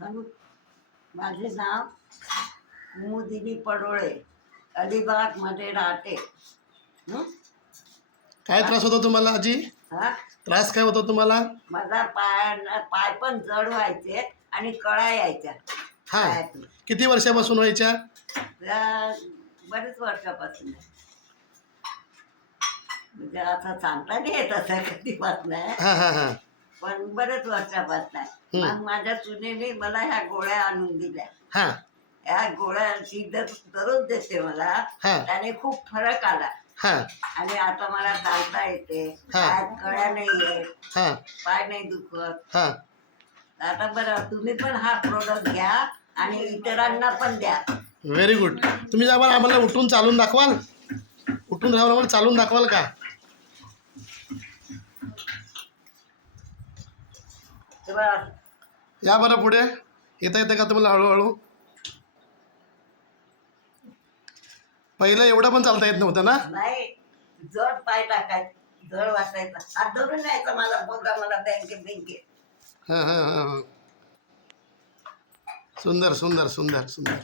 सांगू. माझे नाव कुमुदिनी पडोळे, अलिबागमध्ये राहते. हं? काय त्रास होतो तुम्हाला आजी? हा, त्रास काय होतो तुम्हाला? माझा पाय पण जड व्हायचे आणि कळा यायच्या हा, पायातून. किती वर्षापासून व्हायच्या? बरेच वर्षापासून आहे. म्हणजे असं सांगता नाही येत असं कधीपासून आहे, हा हा हा. पण बरेच वर्षापासून आहे. मग माझ्या सुनेने मला ह्या गोळ्या आणून दिल्या. हा ह्या गोळ्या ती दररोज देते मला. हा त्याने खूप फरक आला हा आणि आता मला चालता येते, हा. पायात कळ्या नाही येत, हा पाय नाही दुखत. हा. आता बरं, तुम्ही पण हा प्रोडक्ट घ्या आणि इतरांना पण द्या. Very good. तुम्ही जरा आम्हाला उठून चालून दाखवाल? उठून राहून आम्हाला चालून दाखवाल का? तेव्हा या बरं पुढे. येता येतं का तुम्हाला हळूहळू? पहिलं एवढं पण चालता येत नव्हतं ना? नाही, जड पाय टाकायचं, जड वाटायचं, हात धरून न्यायचं मला, बोला मला बँकेत. हां हां हां हां. सुंदर सुंदर सुंदर सुंदर.